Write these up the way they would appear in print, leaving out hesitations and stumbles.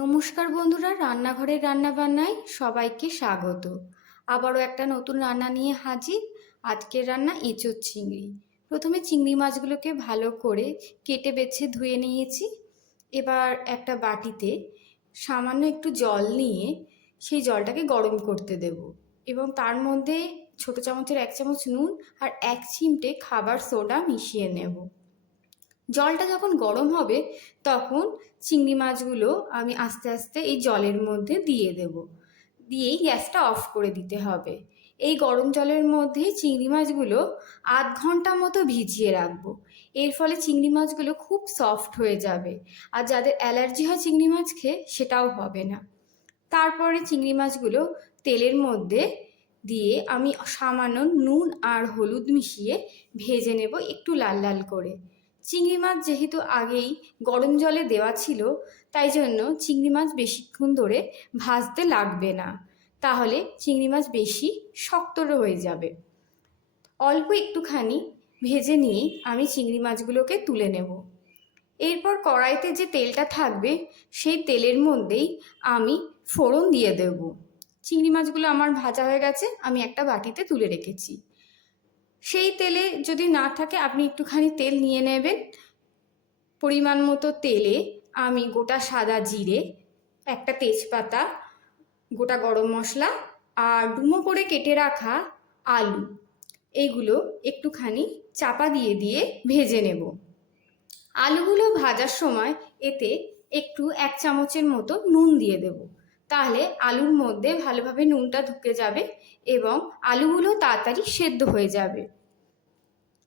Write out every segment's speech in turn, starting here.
নমস্কার বন্ধুরা, রান্নাঘরের রান্নাবান্নায় সবাইকে স্বাগত। আবারও একটা নতুন রান্না নিয়ে হাজির। আজকের রান্না এঁচোড় চিংড়ি। প্রথমে চিংড়ি মাছগুলোকে ভালো করে কেটে বেছে ধুয়ে নিয়েছি। এবার একটা বাটিতে সামান্য একটু জল নিয়ে সেই জলটাকে গরম করতে দেব এবং তার মধ্যে ছোটো চামচের 1 চামচ নুন আর 1 চিমটে খাবার সোডা মিশিয়ে নেব। জলটা যখন গরম হবে তখন চিংড়ি মাছগুলো আমি আস্তে আস্তে এই জলের মধ্যে দিয়ে দেব। দিয়েই গ্যাসটা অফ করে দিতে হবে। এই গরম জলের মধ্যে চিংড়ি মাছগুলো আধ ঘন্টা মতো ভিজিয়ে রাখবো। এর ফলে চিংড়ি মাছগুলো খুব সফট হয়ে যাবে, আর যাদের অ্যালার্জি হয় চিংড়ি মাছ খেয়ে সেটাও হবে না। তারপরে চিংড়ি মাছগুলো তেলের মধ্যে দিয়ে আমি সামান্য নুন আর হলুদ মিশিয়ে ভেজে নেব একটু লাল লাল করে। চিংড়ি মাছ যেহেতু আগেই গরম জলে দেওয়া ছিল, তাই জন্য চিংড়ি মাছ বেশিক্ষণ ধরে ভাজতে লাগবে না, তাহলে চিংড়ি মাছ বেশি শক্ত হয়ে যাবে। অল্প একটুখানি ভেজে নিয়েই আমি চিংড়ি মাছগুলোকে তুলে নেব। এরপর কড়াইতে যে তেলটা থাকবে সেই তেলের মধ্যেই আমি ফোড়ন দিয়ে দেব। চিংড়ি মাছগুলো আমার ভাজা হয়ে গেছে, আমি একটা বাটিতে তুলে রেখেছি। সেই তেলে যদি না থাকে আপনি একটুখানি তেল নিয়ে নেবেন। পরিমাণ মতো তেলে আমি গোটা সাদা জিরে, একটা তেজপাতা, গোটা গরম মশলা আর ডুমো করে কেটে রাখা আলু, এইগুলো একটুখানি চাপা দিয়ে দিয়ে ভেজে নেব। আলুগুলো ভাজার সময় এতে একটু 1 চামচের মতো নুন দিয়ে দেব, তাহলে আলুর মধ্যে ভালোভাবে নুনটা ঢুকে যাবে এবং আলুগুলো তাড়াতাড়ি সেদ্ধ হয়ে যাবে।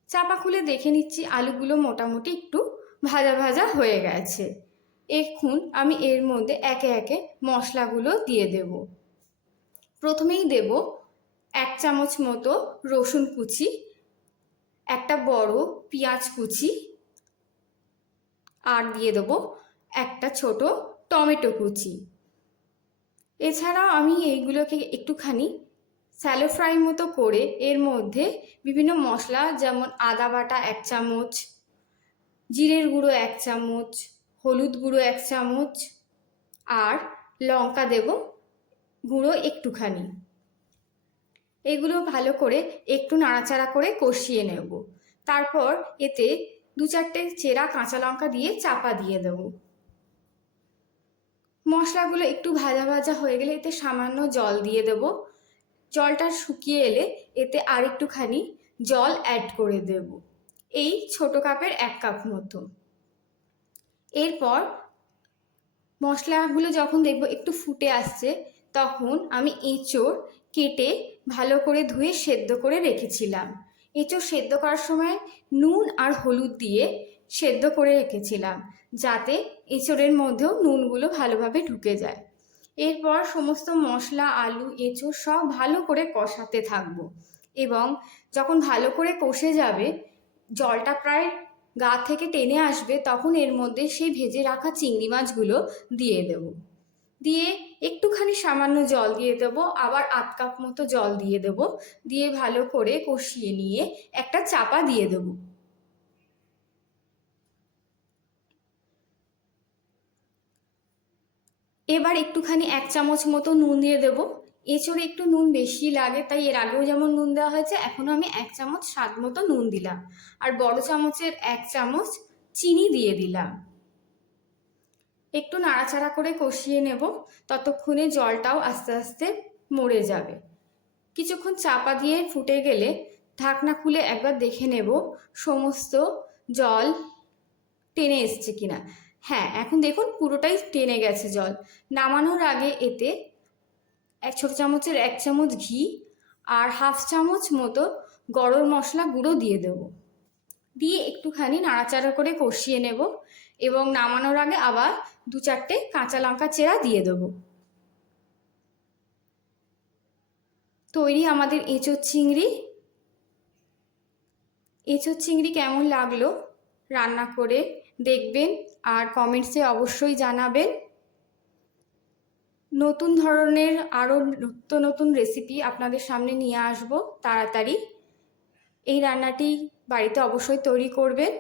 চাপা খুলে দেখে নিচ্ছি আলুগুলো মোটামুটি একটু ভাজা ভাজা হয়ে গেছে। এখন আমি এর মধ্যে একে একে মশলাগুলো দিয়ে দেব। প্রথমেই দেব 1 চামচ মতো রসুন কুচি, একটা বড় পেঁয়াজ কুচি, আর দিয়ে দেবো একটা ছোট টমেটো কুচি। এছাড়াও আমি এইগুলোকে একটুখানি স্যালো ফ্রাই মতো করে এর মধ্যে বিভিন্ন মশলা, যেমন আদা বাটা 1 চামচ, জিরের গুঁড়ো 1 চামচ, হলুদ গুঁড়ো 1 চামচ আর লঙ্কা দেব গুঁড়ো একটুখানি। এগুলো ভালো করে একটু নাড়াচাড়া করে কষিয়ে নেব। তারপর এতে 2-4টে চেরা কাঁচা লঙ্কা দিয়ে চাপা দিয়ে দেব। মশলাগুলো একটু ভাজা ভাজা হয়ে গেলে এতে সামান্য জল দিয়ে দেব। জলটা শুকিয়ে এলে এতে আর একটুখানি জল অ্যাড করে দেব, এই ছোটো কাপের 1 কাপ মতো। এরপর মশলাগুলো যখন দেখব একটু ফুটে আসছে, তখন আমি এঁচোড় কেটে ভালো করে ধুয়ে সেদ্ধ করে রেখেছিলাম। এঁচোড় সেদ্ধ করার সময় নুন আর হলুদ দিয়ে সেদ্ধ করে রেখেছিলাম, যাতে এঁচোড়ের মধ্যেও নুনগুলো ভালোভাবে ঢুকে যায়। এরপর সমস্ত মশলা, আলু, এঁচোড় সব ভালো করে কষাতে থাকবো এবং যখন ভালো করে কষে যাবে, জলটা প্রায় গা থেকে টেনে আসবে, তখন এর মধ্যে সেই ভেজে রাখা চিংড়ি মাছগুলো দিয়ে দেব। দিয়ে একটুখানি সামান্য জল দিয়ে দেবো, আবার 1/2 কাপ মতো জল দিয়ে দেবো। দিয়ে ভালো করে কষিয়ে নিয়ে একটা চাপা দিয়ে দেবো। এবার একটুখানি 1 চামচ মতো নুন দিয়ে দেবো। এঁচোড়ে একটু নুন বেশি লাগে, তাই এর আগেও যেমন নুন দেওয়া হয়েছে এখনও আমি 1 চামচ স্বাদ মতো নুন দিলাম। আর বড় চামচের 1 চামচ চিনি দিয়ে দিলাম। একটু নাড়াচাড়া করে কষিয়ে নেব, ততক্ষণে জলটাও আস্তে আস্তে মরে যাবে। কিছুক্ষণ চাপা দিয়ে ফুটে গেলে ঢাকনা খুলে একবার দেখে নেব সমস্ত জল টেনে এসছে কিনা। হ্যাঁ, এখন দেখুন পুরোটাই টেনে গেছে জল। নামানোর আগে এতে ছোটো চামচের 1 চামচ ঘি আর 1/2 চামচ মতো গরম মশলা গুঁড়ো দিয়ে দেব। দিয়ে একটুখানি নাড়াচাড়া করে কষিয়ে নেব এবং নামানোর আগে আবার 2-4টে কাঁচা লঙ্কা চেরা দিয়ে দেব। তৈরি আমাদের এঁচোড় চিংড়ি। এঁচোড় চিংড়ি কেমন লাগলো রান্না করে দেখবেন আর কমেন্টসে অবশ্যই জানাবেন। নতুন ধরনের আরও নিত্য নতুন রেসিপি আপনাদের সামনে নিয়ে আসবো তাড়াতাড়ি। এই রান্নাটি বাড়িতে অবশ্যই তৈরি করবেন।